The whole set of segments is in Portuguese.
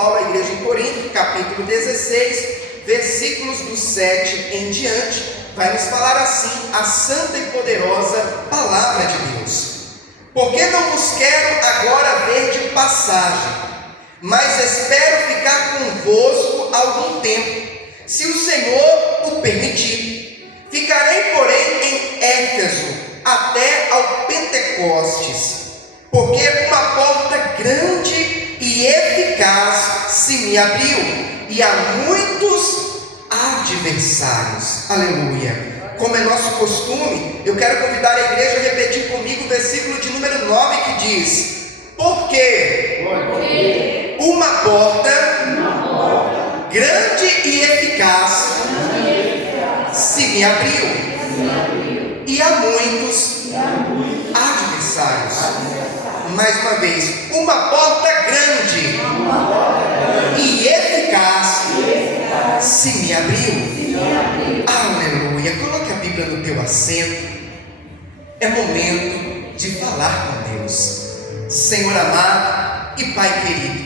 Paulo à igreja em Corinto, capítulo 16, versículos do 7 em diante, vai nos falar assim a santa e poderosa palavra de Deus. Porque não vos quero agora ver de passagem, mas espero ficar convosco algum tempo, se o Senhor o permitir. Ficarei, porém, em Éfeso até ao Pentecostes, porque uma porta grande e eficaz se me abriu, e há muitos adversários. Aleluia. Como é nosso costume, eu quero convidar a igreja a repetir comigo o versículo de número 9 que diz: porque uma porta grande e eficaz se me abriu, e há muitos adversários. Mais uma vez, uma porta grande e eficaz se me abriu. Aleluia. Coloque a Bíblia no teu assento. É momento de falar com Deus. Senhor amado e Pai querido,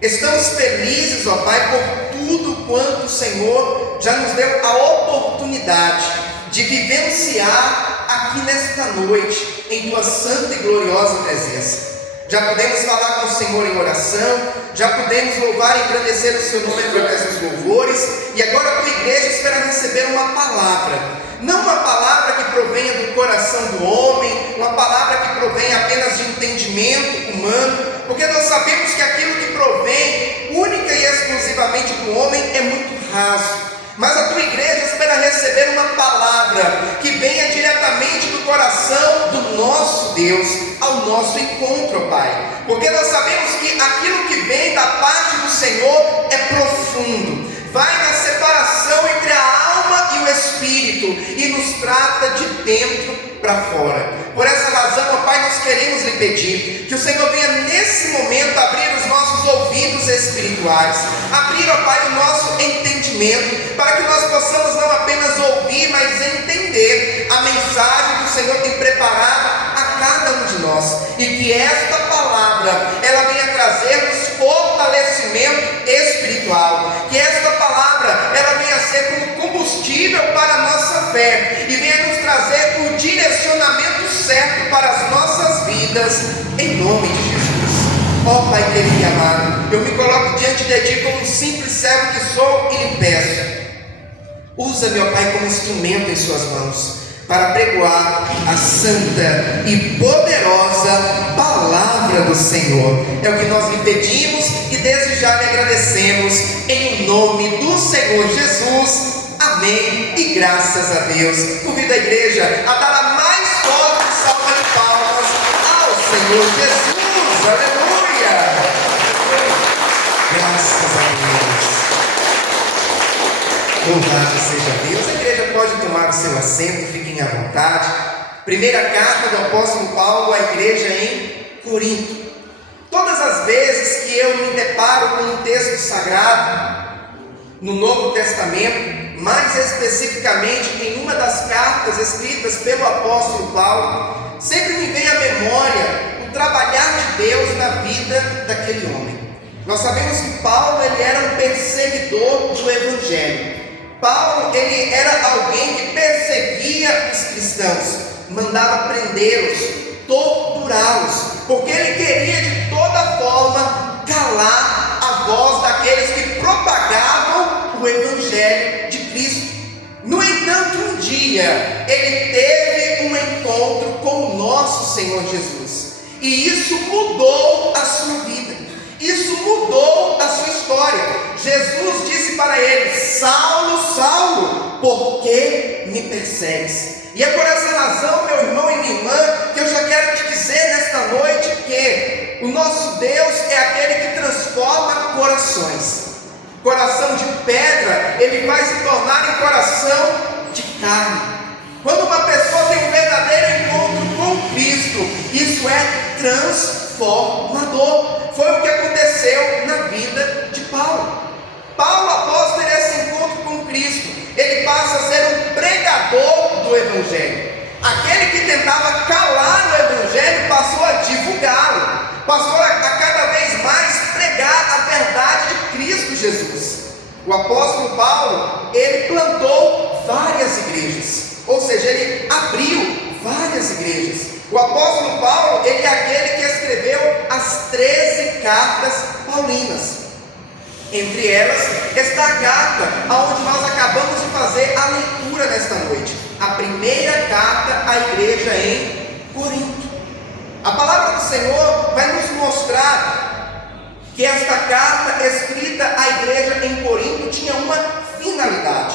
estamos felizes, ó Pai, por tudo quanto o Senhor já nos deu a oportunidade de vivenciar aqui nesta noite, em Tua santa e gloriosa presença. Já podemos falar com o Senhor em oração, já podemos louvar e engrandecer o Seu nome através dos louvores, e agora a Tua igreja espera receber uma palavra, não uma palavra que provenha do coração do homem, uma palavra que provenha apenas de entendimento humano, porque nós sabemos que aquilo que provém única e exclusivamente do homem é muito raso. Mas a Tua igreja espera receber uma palavra que venha diretamente do coração do nosso Deus ao nosso encontro, Pai. Porque nós sabemos que aquilo que vem da parte do Senhor é profundo, vai na separação entre a alma e o espírito e nos trata de dentro para fora. Por essa razão, ó Pai, nós queremos lhe pedir que o Senhor venha nesse momento abrir os nossos ouvidos espirituais, abrir, ó Pai, o nosso entendimento, para que nós possamos não apenas ouvir, mas entender a mensagem que o Senhor tem preparado a cada um de nós, e que esta palavra, ela venha trazer-nos fortalecimento espiritual, que esta palavra, ela venha ser como combustível para a nossa fé, e venha nos trazer o direcionamento certo para as nossas vidas, em nome de Jesus. Ó Pai querido e amado, eu me coloco diante de Ti como um simples servo que sou e lhe peço, usa-me, ó Pai, como instrumento em Suas mãos, para pregoar a santa e poderosa palavra do Senhor. É o que nós lhe pedimos e desde já lhe agradecemos, em nome do Senhor Jesus. Amém e graças a Deus. Convido a igreja a dar a mais forte salva de palmas ao Senhor Jesus. Aleluia! Graças a Deus. Louvado seja Deus. A igreja pode tomar o seu assento, fiquem à vontade. Primeira carta do apóstolo Paulo à igreja em Corinto. Todas as vezes que eu me deparo com um texto sagrado no Novo Testamento, mais especificamente em uma das cartas escritas pelo apóstolo Paulo, sempre me vem à memória o trabalhar de Deus na vida daquele homem. Nós sabemos que Paulo, ele era um perseguidor do Evangelho. Paulo, ele era alguém que perseguia os cristãos, mandava prendê-los, torturá-los, porque ele queria de toda forma calar a voz daqueles que propagavam o Evangelho de Cristo. No entanto, um dia ele teve um encontro com o nosso Senhor Jesus, e isso mudou a sua vida, isso mudou a sua história. Jesus disse para ele: Saulo, Saulo, por que me persegues? E é por essa razão, meu irmão e minha irmã, que eu já quero te dizer nesta noite que o nosso Deus é aquele que transforma corações. Coração de pedra, ele vai se tornar em coração de carne. Quando uma pessoa tem um verdadeiro encontro com Cristo, isso é transformador. Foi o que aconteceu na vida de Paulo. Paulo, após ter esse encontro com Cristo, ele passa a ser um pregador do Evangelho. Aquele que tentava calar o Evangelho passou a divulgá-lo, passou a cada vez mais pregar a verdade várias igrejas, ou seja, ele abriu várias igrejas. O apóstolo Paulo, ele é aquele que escreveu as 13 cartas paulinas. Entre elas está a carta onde nós acabamos de fazer a leitura nesta noite, a primeira carta à igreja em Corinto. A palavra do Senhor vai nos mostrar que esta carta escrita à igreja em Corinto tinha uma finalidade.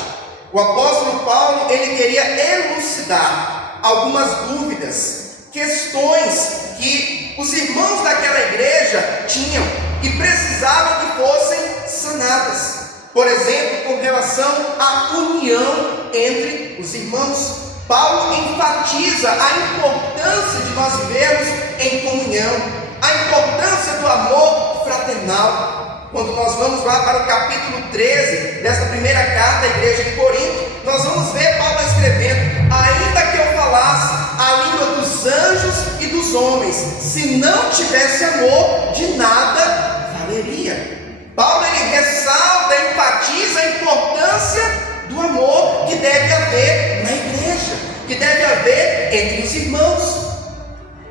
O apóstolo Paulo, ele queria elucidar algumas dúvidas, questões que os irmãos daquela igreja tinham e precisavam que fossem sanadas. Por exemplo, com relação à união entre os irmãos. Paulo enfatiza a importância de nós vivermos em comunhão, a importância do amor fraternal. Quando nós vamos lá para o capítulo 13 desta primeira carta à igreja em Corinto, nós vamos ver Paulo escrevendo: ainda que eu falasse a língua dos anjos e dos homens, se não tivesse amor, de nada valeria. Paulo, ele ressalta, enfatiza a importância do amor que deve haver na igreja, que deve haver entre os irmãos.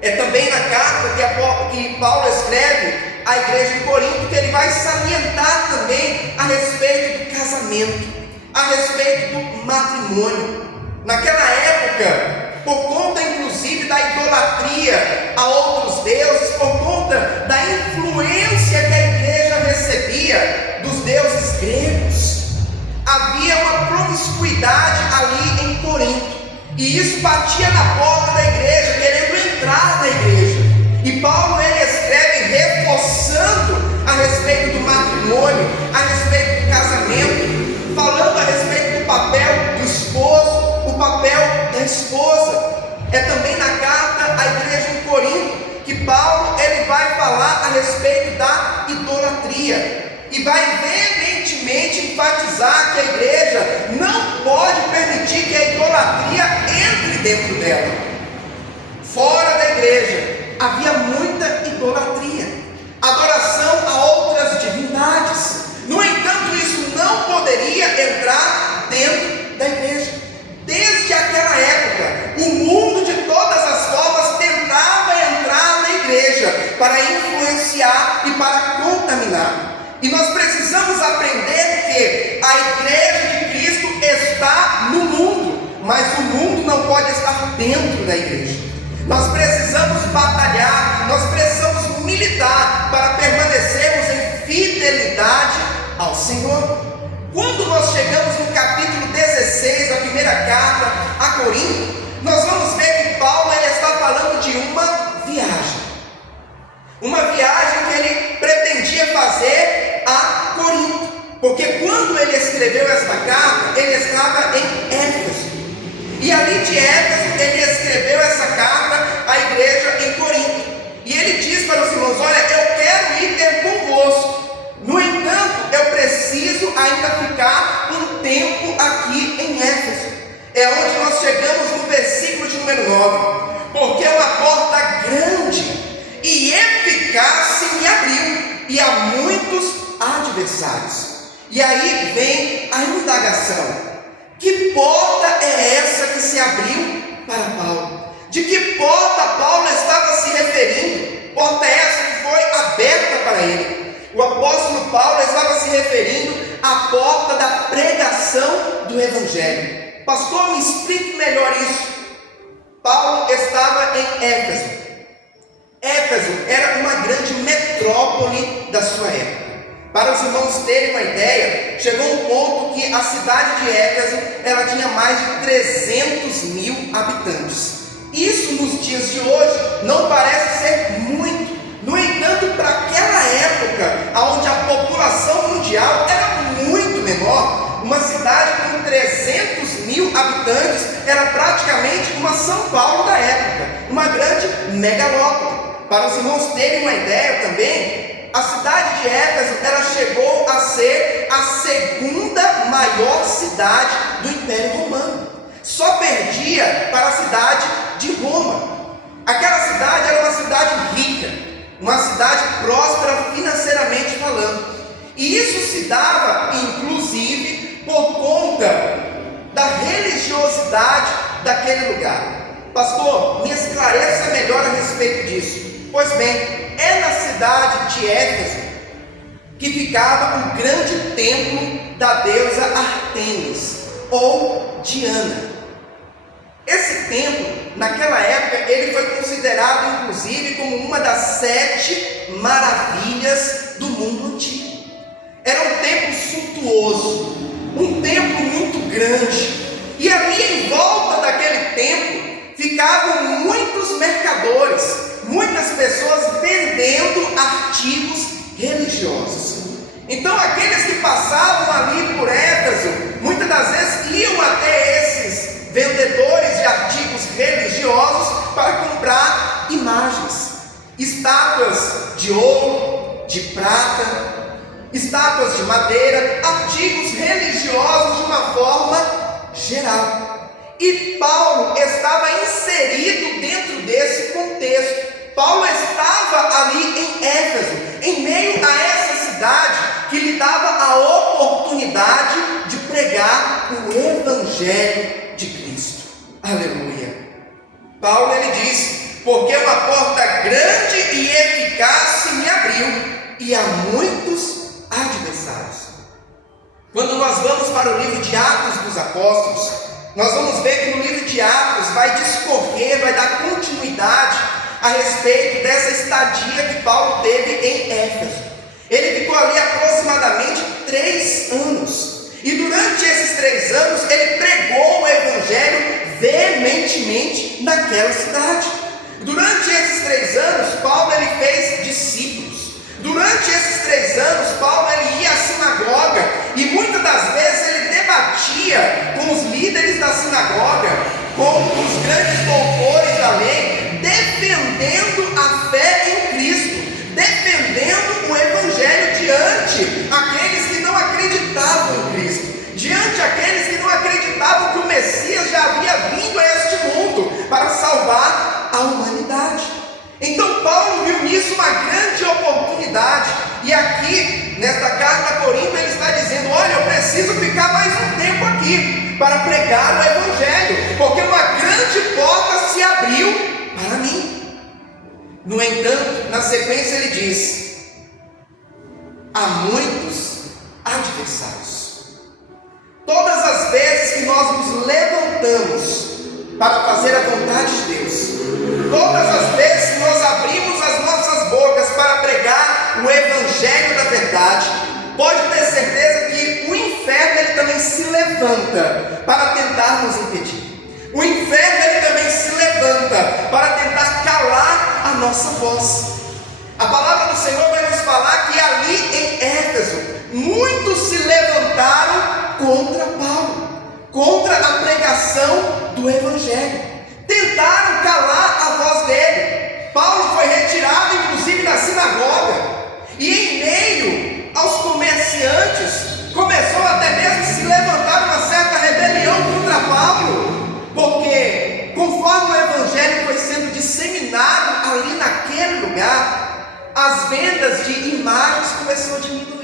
É também na carta que Paulo escreve à igreja em Corinto que ele vai salientar também a respeito do casamento, a respeito do matrimônio. Naquela época, por conta inclusive da idolatria a outros deuses, por conta da influência que a igreja recebia dos deuses gregos, havia uma promiscuidade ali em Corinto, e isso batia na porta da igreja, querendo entrar na igreja. E Paulo, ele escreve reforçando a respeito do matrimônio, a respeito do casamento, falando a respeito do papel do esposo, o papel da esposa. É também na carta à igreja em Corinto que Paulo, ele vai falar a respeito da idolatria e vai veementemente enfatizar que a igreja não pode permitir que a idolatria entre dentro dela. Fora da igreja havia muita idolatria, adoração a outras divindades. No entanto, isso não poderia entrar dentro da igreja. Desde aquela época, o mundo de todas as formas tentava entrar na igreja para influenciar e para contaminar. E nós precisamos aprender que a igreja de Cristo está no mundo, mas o mundo não pode estar dentro da igreja. Nós precisamos batalhar, nós precisamos militar para permanecermos em fidelidade ao Senhor. Quando nós chegamos no capítulo 16 da primeira carta a Corinto, nós vamos ver que Paulo, ele está falando de uma viagem que ele pretendia fazer a Corinto, porque quando ele escreveu esta carta, ele estava em Éfeso, e ali de Éfeso ele escreveu essa carta à igreja em Corinto, e ele diz para os irmãos: olha, eu quero ir ter convosco, no entanto, eu preciso ainda ficar um tempo aqui em Éfeso. É onde nós chegamos no versículo de número 9: porque uma porta grande e eficaz se me abriu, e há muitos adversários. E aí vem a indagação: que porta é essa que se abriu para Paulo? De que porta Paulo estava se referindo? Porta essa que foi aberta para ele. O apóstolo Paulo estava se referindo à porta da pregação do Evangelho. Pastor, me explique melhor isso. Paulo estava em Éfeso. Éfeso era uma grande metrópole da sua época. Para os irmãos terem uma ideia, chegou um ponto que a cidade de Éfeso, ela tinha mais de 300 mil habitantes. Isso nos dias de hoje não parece ser muito. No entanto, para aquela época, onde a população mundial era muito menor, uma cidade com 300 mil habitantes era praticamente uma São Paulo da época, uma grande megalópole. Para os irmãos terem uma ideia também, a cidade de Éfeso, ela chegou a ser a segunda maior cidade do Império Romano. Só perdia para a cidade de Roma. Aquela cidade era uma cidade rica, uma cidade próspera financeiramente falando. E isso se dava, inclusive, por conta da religião religiosidade daquele lugar. Pastor, me esclareça melhor a respeito disso. Pois bem, é na cidade de Éfeso que ficava um grande templo da deusa Ártemis, ou Diana. Esse templo, naquela época, ele foi considerado inclusive como uma das 7 maravilhas do mundo antigo. Era um templo suntuoso, um templo muito grande, e ali em volta daquele templo ficavam muitos mercadores, muitas pessoas vendendo artigos religiosos. Então aqueles que passavam ali por Éfeso, muitas das vezes iam até esses vendedores de artigos religiosos para comprar imagens, estátuas de ouro, de prata, estátuas de madeira, artigos religiosos de uma forma geral. E Paulo estava inserido dentro desse contexto. Paulo estava ali em Éfeso, em meio a essa cidade que lhe dava a oportunidade de pregar o Evangelho de Cristo. Aleluia. Paulo ele diz: porque uma porta grande e eficaz se me abriu, e há muitos adversários. Quando nós vamos para o livro de Atos dos Apóstolos, nós vamos ver que no livro de Atos vai discorrer, vai dar continuidade a respeito dessa estadia que Paulo teve em Éfeso. Ele ficou ali aproximadamente 3 anos. E durante esses 3 anos, ele pregou o Evangelho veementemente naquela cidade. Durante esses 3 anos, Paulo ele fez discípulos. Durante esses 3 anos, Paulo ele ia à sinagoga e muitas das vezes ele debatia com os líderes da sinagoga, com os grandes doutores da lei, defendendo a fé em Cristo, defendendo o Evangelho diante aqueles que não acreditavam em Cristo, diante aqueles que não acreditavam que o Messias já havia vindo a este mundo para salvar a humanidade. Então Paulo viu nisso uma grande oportunidade, e aqui nesta carta a Corinto ele está dizendo: olha, eu preciso ficar mais um tempo aqui para pregar o Evangelho, porque uma grande porta se abriu para mim. No entanto, na sequência ele diz: há muitos adversários. Todas as vezes que nós nos levantamos para fazer a vontade de Deus, todas as vezes que nós abrimos as nossas bocas para pregar o Evangelho da verdade, pode ter certeza que o inferno ele também se levanta para tentar nos impedir. O inferno ele também se levanta para tentar calar a nossa voz. A palavra do Senhor vai nos falar que ali em Éfeso, muitos se levantaram contra Paulo, contra a pregação do Evangelho. Tentaram calar a voz dele. Paulo foi retirado inclusive da sinagoga, e em meio aos comerciantes começou até mesmo a se levantar uma certa rebelião contra Paulo, porque conforme o Evangelho foi sendo disseminado ali naquele lugar, as vendas de imagens começaram a diminuir.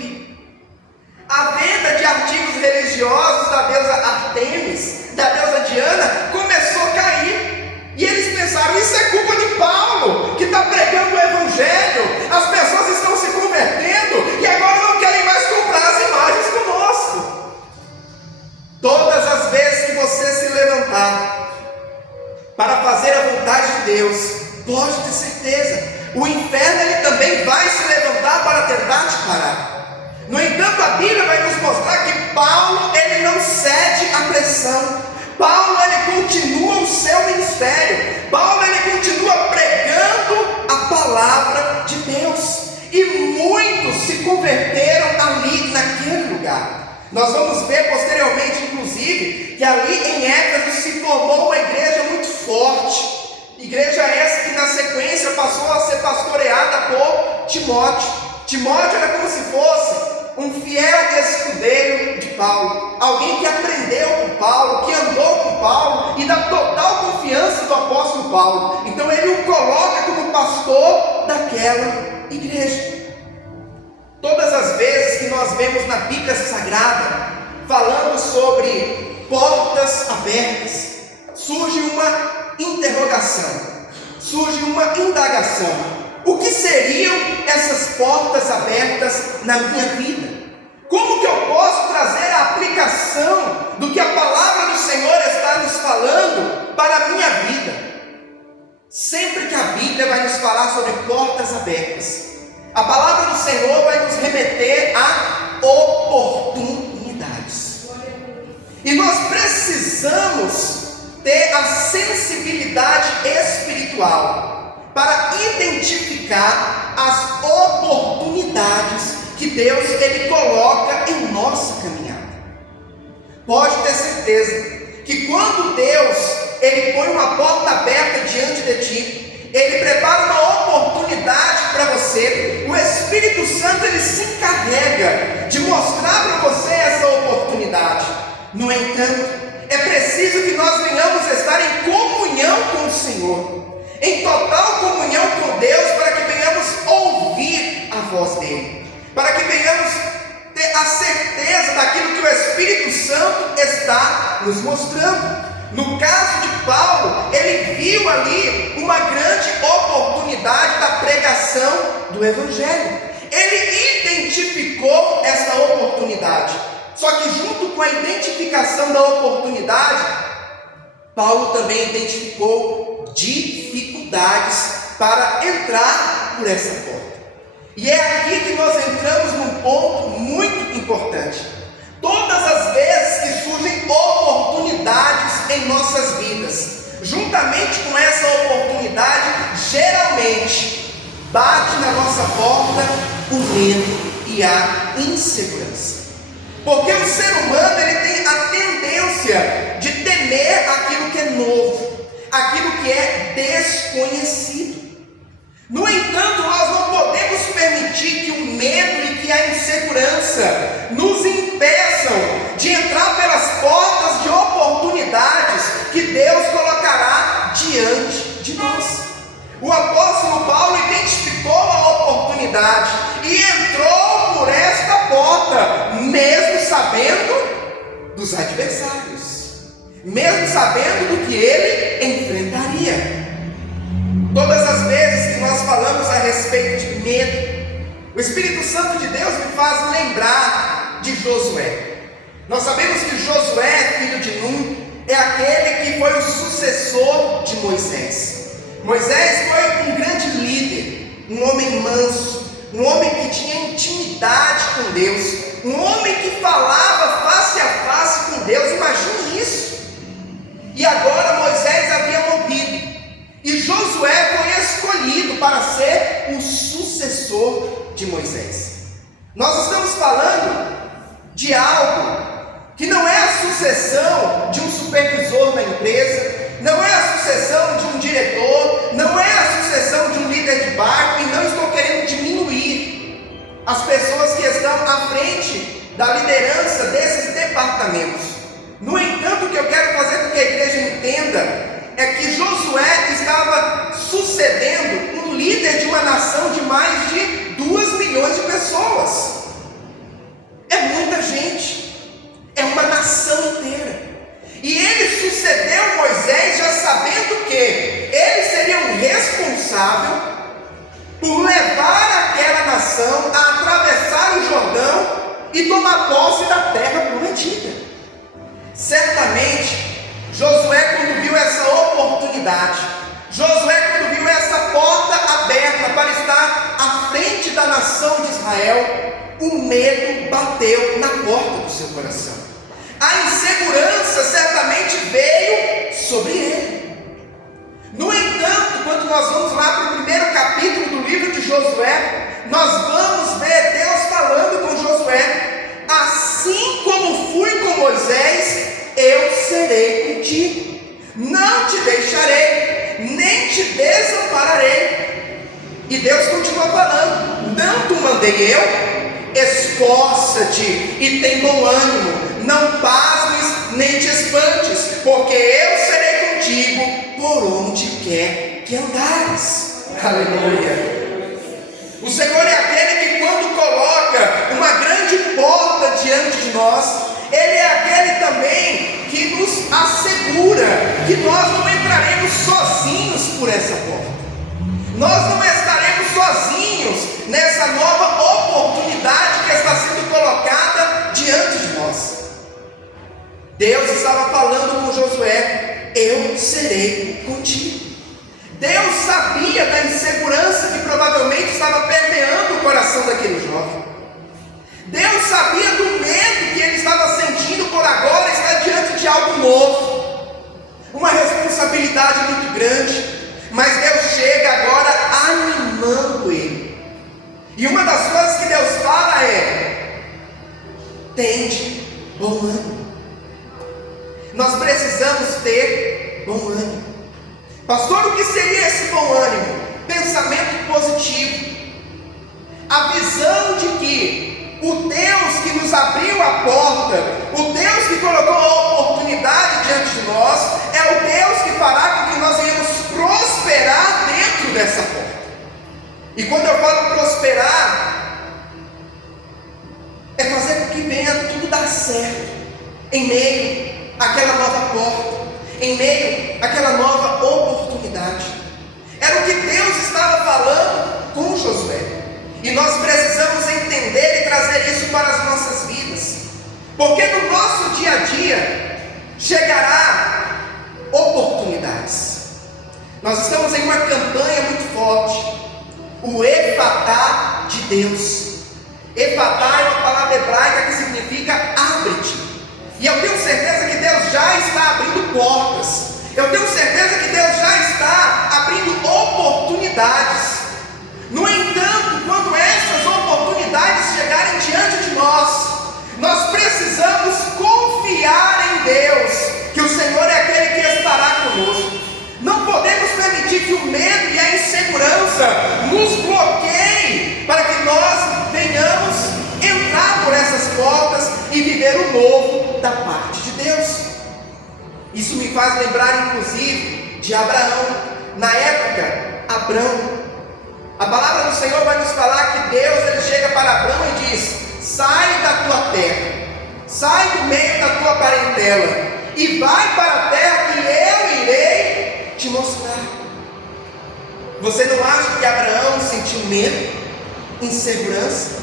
A venda de artigos religiosos da deusa Ártemis, da deusa Diana, começou a cair. E eles pensaram: isso é culpa de Paulo, que está pregando o Evangelho, as pessoas estão se convertendo e agora não querem mais comprar as imagens conosco. Todas as vezes que você se levantar para fazer a vontade de Deus, pode ter certeza, o inferno ele também vai se levantar para tentar te parar. No entanto, a Bíblia vai nos mostrar que Paulo ele não cede à pressão. Paulo ele continua o seu ministério. Paulo ele continua pregando a palavra de Deus, e muitos se converteram ali naquele lugar. Nós vamos ver posteriormente, inclusive, que ali em Éfeso se formou uma igreja muito forte. Igreja essa que na sequência passou a ser pastoreada por Timóteo. Timóteo era como se fosse um fiel escudeiro de Paulo, alguém que aprendeu com Paulo, que andou com Paulo e dá total confiança do apóstolo Paulo. Então ele o coloca como pastor daquela igreja. Todas as vezes que nós vemos na Bíblia Sagrada falando sobre portas abertas, surge uma interrogação, surge uma indagação. O que seriam essas portas abertas na minha vida? Como que eu posso trazer a aplicação do que a palavra do Senhor está nos falando para a minha vida? Sempre que a Bíblia vai nos falar sobre portas abertas, a palavra do Senhor vai nos remeter a oportunidades. E nós precisamos ter a sensibilidade espiritual para identificar as oportunidades que Deus ele coloca em nossa caminhada. Pode ter certeza que quando Deus ele põe uma porta aberta diante de ti, ele prepara uma oportunidade para você, o Espírito Santo ele se encarrega de mostrar para você essa oportunidade. No entanto, é preciso que nós venhamos estar em comunhão com o Senhor, em total comunhão com Deus, para que venhamos ouvir a voz dele, para que venhamos ter a certeza daquilo que o Espírito Santo está nos mostrando. No caso de Paulo, ele viu ali uma grande oportunidade da pregação do Evangelho. Ele identificou essa oportunidade. Só que junto com a identificação da oportunidade, Paulo também identificou dificuldades para entrar por essa porta. E é aqui que nós entramos num ponto muito importante. Todas as vezes que surgem oportunidades em nossas vidas, juntamente com essa oportunidade, geralmente bate na nossa porta o medo e a insegurança. Porque o ser humano ele tem a tendência de temer aquilo que é novo, aquilo que é desconhecido. No entanto, nós não podemos permitir que o medo e que a insegurança nos impeçam de entrar pelas portas de oportunidades que Deus colocará diante de nós. O apóstolo Paulo identificou a oportunidade e entrou por esta porta, mesmo sabendo dos adversários, mesmo sabendo do que ele enfrentaria. Todas as vezes que nós falamos a respeito de medo, o Espírito Santo de Deus me faz lembrar de Josué. Nós sabemos que Josué, filho de Nun, é aquele que foi o sucessor de Moisés. Moisés foi um grande líder, um homem manso, um homem que tinha intimidade com Deus, um homem que falava face a face com Deus. Imagine isso. E agora Moisés havia morrido, e Josué foi escolhido para ser o sucessor de Moisés. Nós estamos falando de algo que não é a sucessão de um supervisor na empresa, não é a sucessão de um diretor, não é a sucessão de um líder de barco, e não estou querendo diminuir as pessoas que estão à frente da liderança desses departamentos. No entanto, o que eu quero fazer com que a igreja entenda é que Josué estava sucedendo um líder de uma nação de mais de 2 milhões de pessoas. É muita gente, é uma nação inteira. E ele sucedeu Moisés já sabendo que ele seria o responsável por levar aquela nação a atravessar o Jordão e tomar posse da terra prometida. Certamente, Josué, quando viu essa oportunidade, Josué, quando viu essa porta aberta para estar à frente da nação de Israel, o medo bateu na porta do seu coração. A insegurança certamente veio sobre ele. No entanto, quando nós vamos lá para o primeiro capítulo do livro de Josué, nós vamos ver Deus falando com Josué: assim como fui com Moisés, eu serei contigo, não te deixarei, nem te desampararei. E Deus continua falando: não te mandei eu? Esforça-te e tem bom ânimo, não pasmes nem te espantes, porque eu serei contigo por onde quer que andares. Aleluia. O Senhor é aquele que, quando coloca uma grande porta diante de nós, Ele é aquele também que nos assegura que nós não entraremos sozinhos por essa porta. Nós não estaremos sozinhos nessa nova oportunidade que está sendo colocada diante de nós. Deus estava falando com Josué: eu serei contigo. Deus sabia da insegurança que provavelmente estava permeando o coração daquele jovem. Deus sabia do medo que ele estava sentindo por agora estar diante de algo novo, uma responsabilidade muito grande. Mas Deus chega agora animando ele. E uma das coisas que Deus fala é: tende bom ânimo. Nós precisamos ter bom ânimo. Pastor, o que seria esse bom ânimo? Pensamento positivo. A visão de que o Deus que nos abriu a porta, o Deus que colocou a oportunidade diante de nós, é o Deus que fará com que nós venhamos prosperar dentro dessa porta. E quando eu falo prosperar, é fazer com que venha tudo dar certo em meio àquela nova porta, em meio àquela nova oportunidade. Era o que Deus estava falando com Josué. E nós precisamos entender e trazer isso para as nossas vidas. Porque no nosso dia a dia chegará oportunidades. Nós estamos em uma campanha muito forte, o Efatá de Deus. Efatá é uma palavra hebraica que significa abre-te. E eu tenho certeza que Deus já está abrindo portas. Eu tenho certeza que Deus já está abrindo oportunidades. No entanto, quando essas oportunidades chegarem diante de nós, nós precisamos confiar em Deus, que o Senhor é aquele que estará conosco. Não podemos permitir que o medo e a insegurança nos bloqueiem para que nós venhamos entrar por essas portas e viver o novo da parte de Deus. Isso me faz lembrar inclusive de Abraão. Na época, a palavra do Senhor vai nos falar que Deus ele chega para Abraão e diz: sai da tua terra, sai do meio da tua parentela e vai para a terra que eu irei te mostrar. Você não acha que Abraão sentiu medo, insegurança?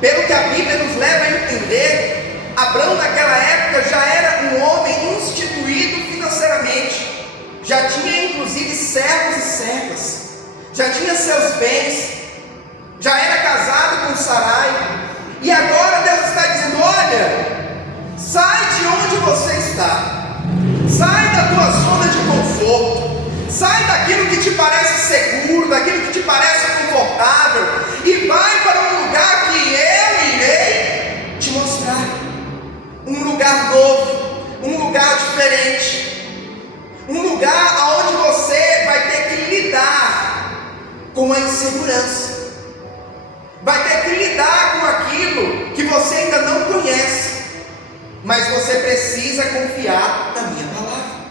Pelo que a Bíblia nos leva a entender, Abraão naquela época já era um homem instituído financeiramente, já tinha inclusive servos e servas, já tinha seus bens, já era casado com Sarai. E agora Deus está dizendo: olha, sai de onde você está, sai da tua zona de conforto, sai daquilo que te parece seguro, daquilo que te parece confortável, e vai para um lugar que eu irei te mostrar. Um lugar novo, um lugar diferente, um lugar onde você vai ter que lidar com a insegurança, vai ter que lidar com aquilo que você ainda não conhece, mas você precisa confiar na minha palavra.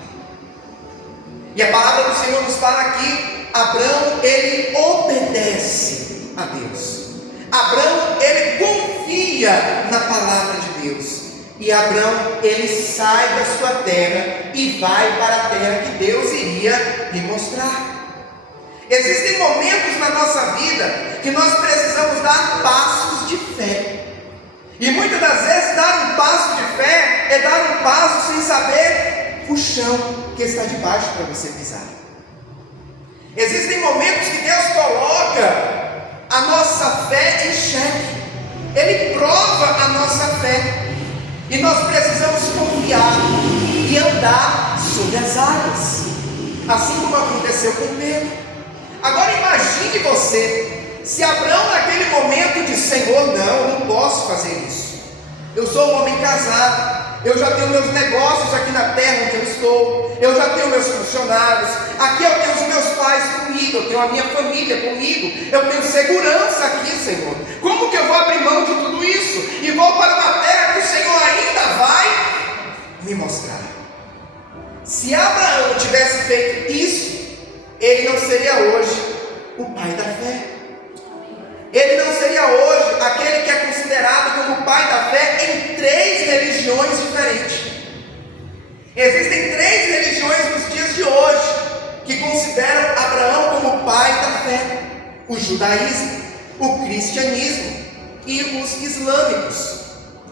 E a palavra do Senhor nos fala que Abraão, ele obedece a Deus. Abraão, ele confia na palavra de Deus. E Abraão, ele sai da sua terra e vai para a terra que Deus iria lhe mostrar. Existem momentos na nossa vida que nós precisamos dar passos de fé. E muitas das vezes dar um passo de fé é dar um passo sem saber o chão que está debaixo para você pisar. Existem momentos que Deus coloca a nossa fé em xeque. Ele prova a nossa fé. E nós precisamos confiar e andar sobre as águas, assim como aconteceu com Pedro. Agora imagine você, se Abraão naquele momento disse: Senhor, não, eu não posso fazer isso. Eu sou um homem casado, eu já tenho meus negócios aqui na terra onde eu estou, eu já tenho meus funcionários, aqui eu tenho os meus pais comigo, eu tenho a minha família comigo, eu tenho segurança aqui, Senhor. Como que eu vou abrir mão de tudo isso e vou para uma terra que o Senhor ainda vai me mostrar? Se Abraão tivesse feito isso, ele não seria hoje o pai da fé. Ele não seria hoje aquele que é considerado como o pai da fé em 3 religiões diferentes. Existem 3 religiões nos dias de hoje que consideram Abraão como o pai da fé: o judaísmo, o cristianismo e os islâmicos,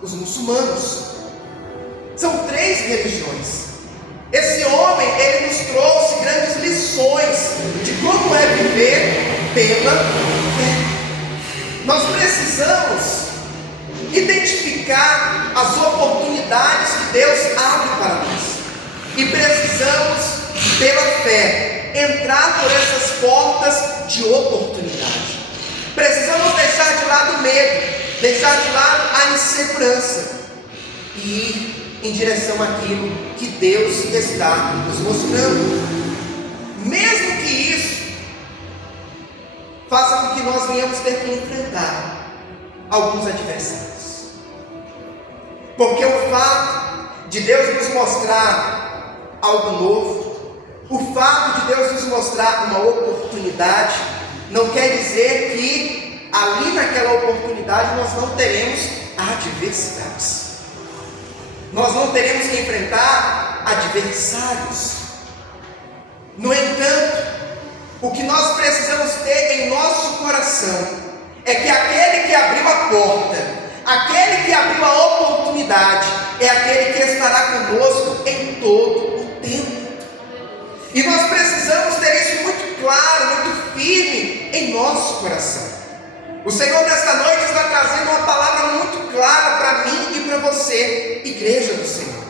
os muçulmanos. São 3 religiões. Esse homem, ele nos trouxe grandes lições de como é viver pela fé. Nós precisamos identificar as oportunidades que Deus abre para nós. E precisamos, pela fé, entrar por essas portas de oportunidade. Precisamos deixar de lado o medo, deixar de lado a insegurança e ir em direção àquilo que Deus está nos mostrando. Mesmo que isso faça com que nós venhamos ter que enfrentar alguns adversários. Porque o fato de Deus nos mostrar algo novo, o fato de Deus nos mostrar uma oportunidade, não quer dizer que ali naquela oportunidade nós não teremos adversidades. Nós não teremos que enfrentar adversários. No entanto, o que nós precisamos ter em nosso coração é que aquele que abriu a porta, aquele que abriu a oportunidade, é aquele que estará conosco em todo o tempo. E nós precisamos ter isso muito claro, muito firme em nosso coração. O Senhor nesta noite está trazendo uma palavra muito clara para mim e para você, igreja do Senhor.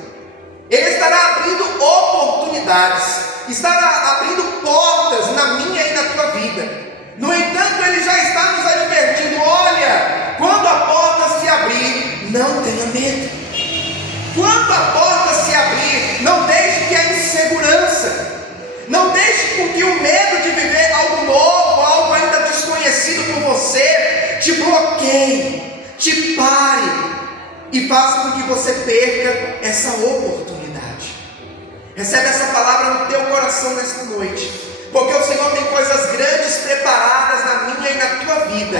Ele estará abrindo oportunidades, estará abrindo portas na minha e na tua vida. No entanto, Ele já está nos advertindo: olha, quando a porta se abrir, não tenha medo. Quando a porta se abrir, não deixe que a insegurança, não deixe com que o medo de viver algo novo, algo ainda desconhecido por você, te bloqueie, te pare e faça com que você perca essa oportunidade. Recebe essa palavra no teu coração nesta noite, porque o Senhor tem coisas grandes preparadas na minha e na tua vida,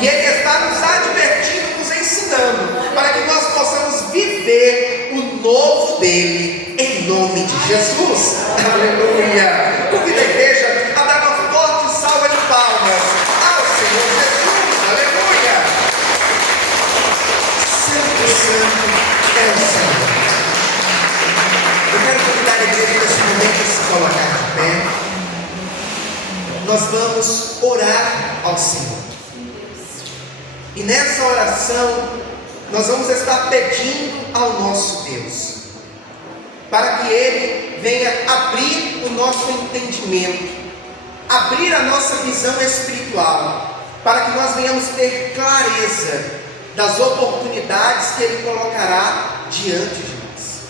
e Ele está nos advertindo, nos ensinando, para que nós possamos viver o novo dEle, em nome de Jesus. Aleluia! Convido a igreja a dar uma forte salva de palmas ao Senhor Jesus. Aleluia! Santo é o Senhor. Eu quero convidar a igreja nesse momento a se colocar de pé. Nós vamos orar ao Senhor. E nessa oração, nós vamos estar pedindo ao nosso Deus, para que Ele venha abrir o nosso entendimento, abrir a nossa visão espiritual, para que nós venhamos ter clareza das oportunidades que Ele colocará diante de nós.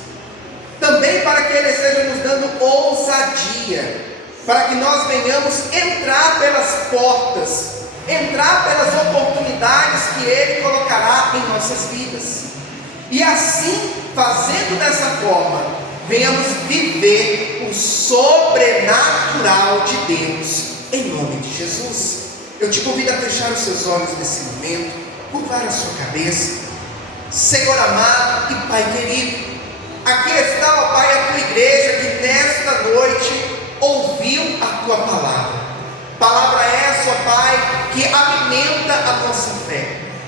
Também para que Ele esteja nos dando ousadia, para que nós venhamos entrar pelas portas, entrar pelas oportunidades que Ele colocará em nossas vidas. E assim, fazendo dessa forma, venhamos viver o sobrenatural de Deus, em nome de Jesus. Eu te convido a fechar os seus olhos nesse momento, curvar a sua cabeça. Senhor amado e Pai querido, aqui está, ó Pai, a tua igreja que nesta noite ouviu a tua palavra. Palavra essa, ó Pai, que alimenta a nossa fé.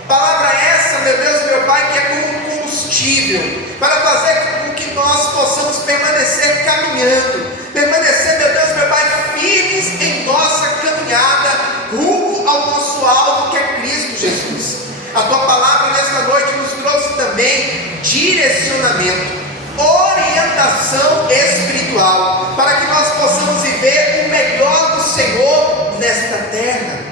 Palavra essa, meu Deus e meu Pai, que é como um combustível para fazer com que nós possamos permanecer caminhando, permanecer, meu Deus e meu Pai, firmes em nossa caminhada rumo ao nosso alvo, que é Cristo Jesus. A tua palavra nesta noite nos trouxe também direcionamento, orientação espiritual, para que nós possamos viver o melhor do Senhor nesta terra.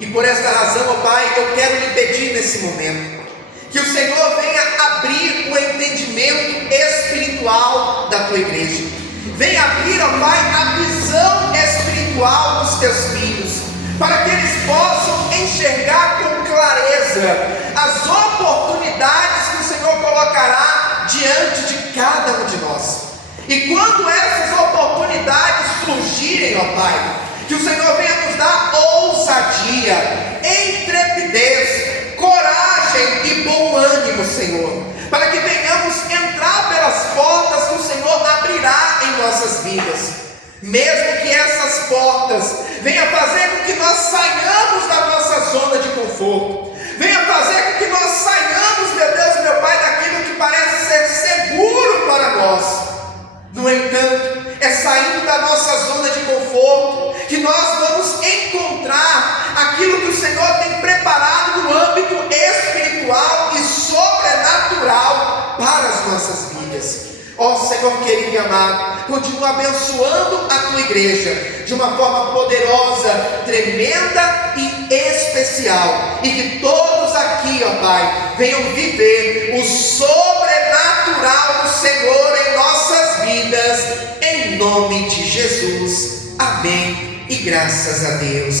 E por esta razão, ó Pai, eu quero lhe pedir nesse momento, que o Senhor venha abrir o entendimento espiritual da tua igreja, venha abrir, ó Pai, a visão espiritual dos teus filhos, para que eles possam enxergar com clareza as oportunidades que o Senhor colocará diante de cada um de nós. E quando essas oportunidades surgirem, ó Pai, que o Senhor venha nos dar ousadia, intrepidez, coragem e bom ânimo, Senhor, para que venhamos entrar pelas portas que o mesmo que essas portas venham fazer com que nós saiamos da nossa zona de conforto, venha fazer com que nós saiamos, meu Deus e meu Pai, daquilo que parece ser seguro para nós. No entanto, é saindo da nossa zona de conforto que nós vamos encontrar aquilo que o Senhor tem preparado no âmbito espiritual e sobrenatural para as nossas vidas. Ó Senhor querido e amado, continua abençoando a tua igreja de uma forma poderosa, tremenda e especial, e que todos aqui, ó Pai, venham viver o sobrenatural do Senhor em nossas vidas, em nome de Jesus. Amém e graças a Deus.